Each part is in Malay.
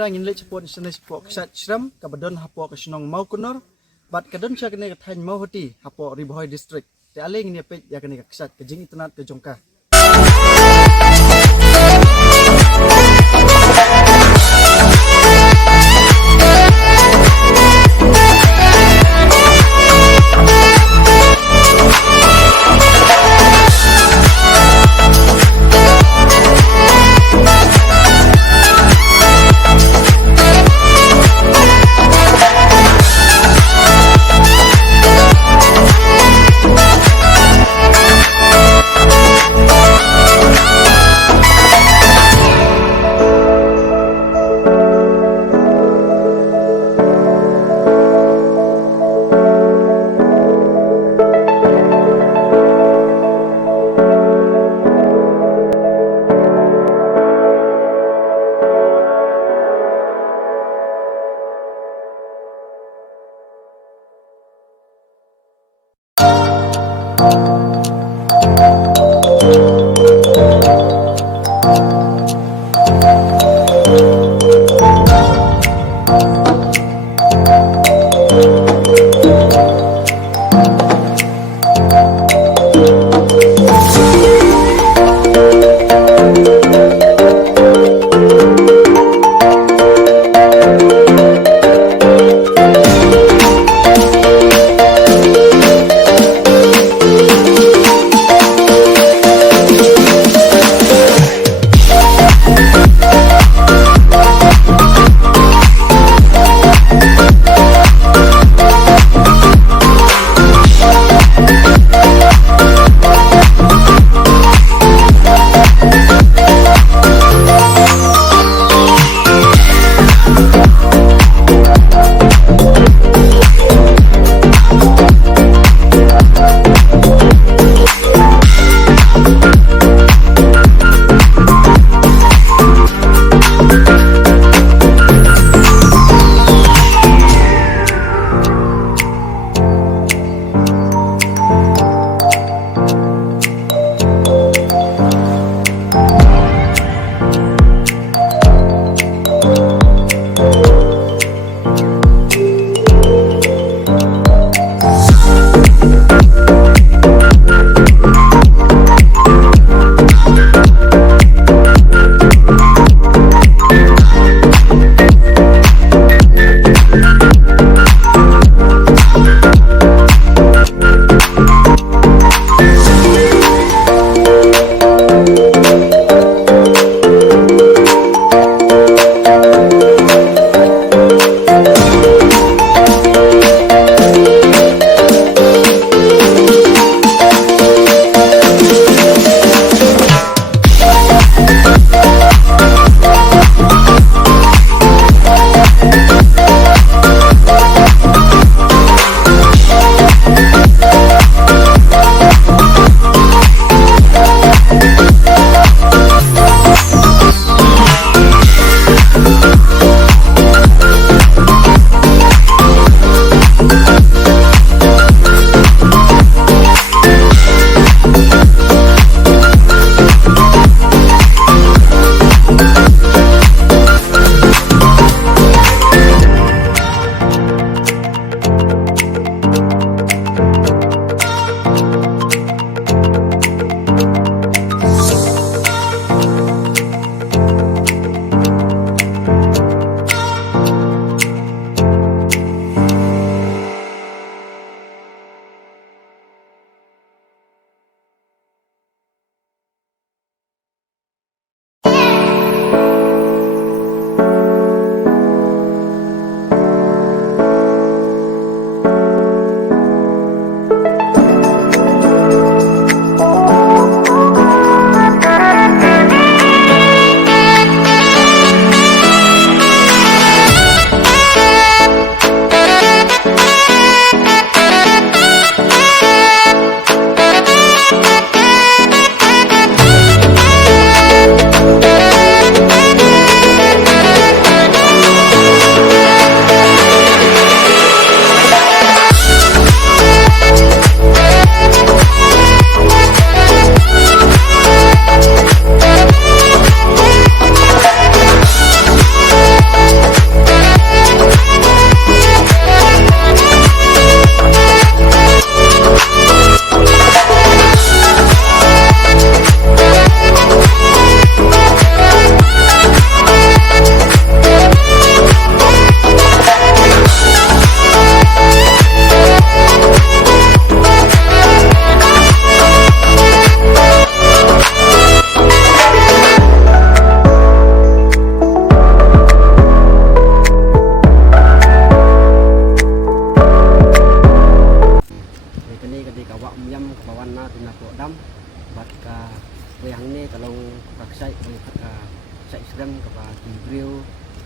tang in le chpon sene chpo ksat shram kabadon hapo kasnong mau kunor bat kadon cha kene kathain mau hoti hapo Ribhoi district te aleng ni pe ya kene ksat ke jing itnat ke jongka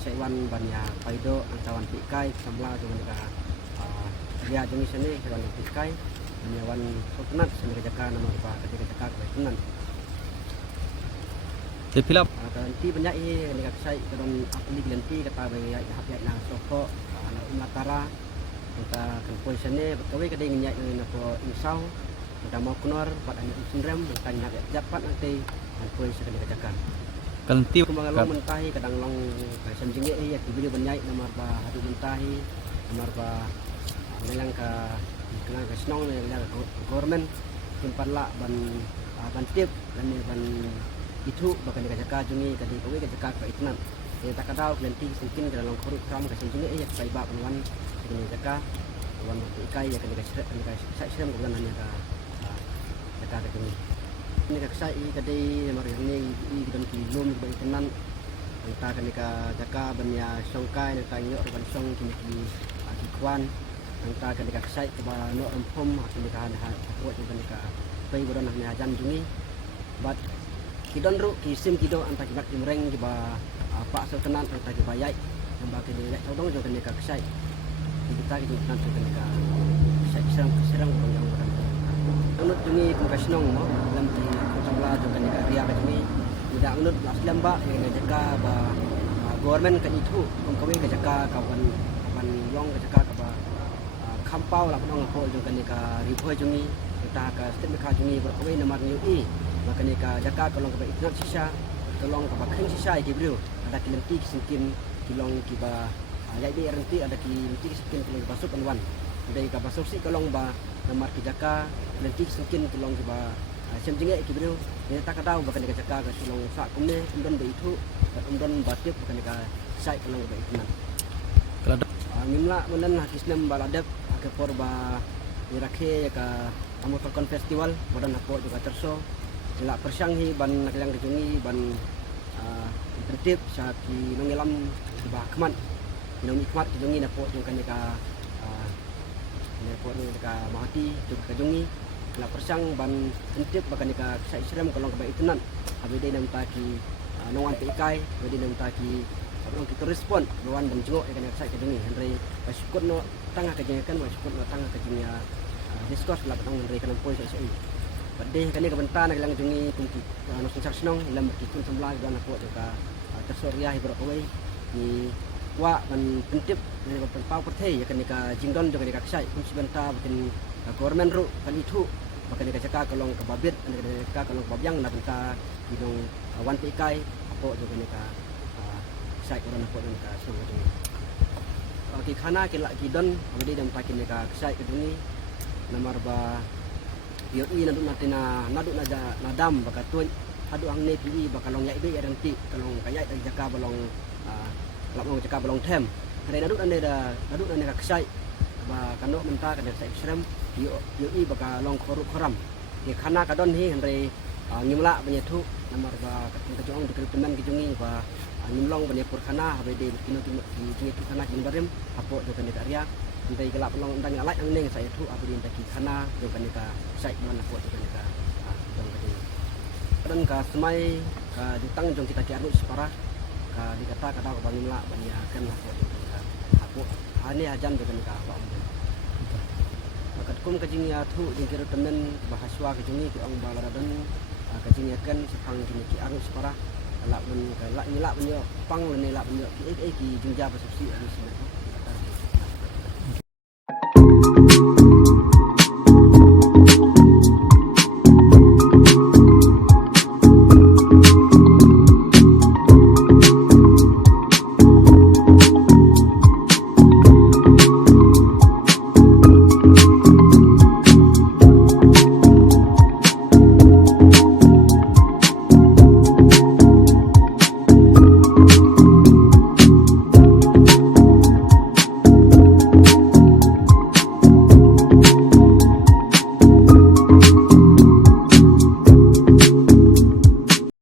saiwan banyak paido antawan pikai samla dengan ka dia jenis ini hewan pikai hewan sultanat sebagai jaka nama rupa ketika jaka kebetulan Tepilap nanti banyak ini ka sai kadon apli nanti kata bagi hapya na soko na umatara kita kan posisinya betul kadang nyak na po insau kita mau kenor pada ni sindram tanya japat nanti kan posisi ketika jaka Kalanti kumang long mentahi kadang long kasam jengge ya video banyak nama ba hadu mentahi nama ba nelang ka kenal ka snong nelang government timpanla ban tip dan ban itu bahkan ka jaka jungi ka di kowe ka jaka ka itnan ya takadau nanti mungkin kadang long khuru kram ka jengge ya sai ba wan kini jaka wan ikai ya ka sai siram ka hanya ka jaka ka jungi ini kaksa i kadai mari ni i dan kilom ba itenan anta kanika jaka banya songkai na tayo ban song kini ki kwan anta kanika kaksa ba no ampom kanika ha ko kanika pai bodan na jan jungi bat kidon ru ki sim kido anta ki bak imreng ki ba pa so tenan anta ki bayai namba ki de todong jo kanika kaksa kita ki nanti kanika serang yang unut jungi kongkasnong mo lam ti konsangla jo kan ka ria ka jungi tidak unut aslam ba yang jaka ba government kan itu kongkawe ka jaka kawan long ka jaka ka ba khampau la nong ko jo kan ka ribo jungi kita ka stem ka jungi ba kawe namar ni i maka ni ka jaka kolong ka ba itnat sisa kolong ka ba khin sisa ki bru ada kilenti singkin kilong ki ba yai be renti ada kilenti singkin kolong basuk anwan dari ka basuk si kolong ba namar ki jaka nanti mungkin tulong kita semjengnya ikibrio ini tak tahu bahkan kita cakap ke sulung sak kumne umdan be itu umdan batik bahkan kita sai kalau be itu nan kalau ngimla menan hakisnem baladap ke porba irakhe ya ka amotor festival badan apo juga terso ila persanghi ban naklang kejungi ban tertib saki nongelam ba kman nong ikmat kejungi napo jungkan ka airport ni ka mahati juga kejungi la persang ban tentip bahkan ka sai islam kalau ka itunan abide nam taki nongan pikai abide nam taki abang kita respon lawan dan jengok kan sai kejungi henry syukur no tangah kejengakan syukur no tangah kejengnya discourse la patang henry kan poin sai badeh kan ka bentan lang jungi kumki no sensasionong lam kitun semla dan aku juga tersoria ibro kawai ni wa ban tentip ni ban pau perthai ya kan ka jingdon juga ka sai kum sibenta bikin government ru kan itu bahkan ka jaka kolong ka babit ka kolong babyang na benta bidong wan pikai apo juga ka sai koran apo dan ka sungo ni ki khana ki la gidon abdi dam takin ka sai ke duni namar ba yo i nadu natina nadu na dam baka tuan hadu ang ne pi bakalong yai be renti kalong kaya jaka balong lapong jaka balong tem kare nadu ane ka sai ba kano menta ka sai shram yo i baka long khoru khoram ki khana ka don hi henre ngimla banyak tu namar ba ka jong de teman ki jungi ba ngimlong banyak pur khana habe de kino ki tu khana kin barem apo de kan area ndai gelap long ndang alai ang neng sai tu abdi ndaki khana de kan ka sai mon apo de kan ka dong ka dan ka semai ka ditang jong kita ki anu separa ka dikata kada ka bangimla banyak kan apo de ka apo ani ajan de kan ka wa kum kajing ya thu dingkir temen bahaswa kajing ki ong balaradan kajing kan sepang kini ki arus para la men la nyila menyo pang le la menyo ki jungja basupsi anu sina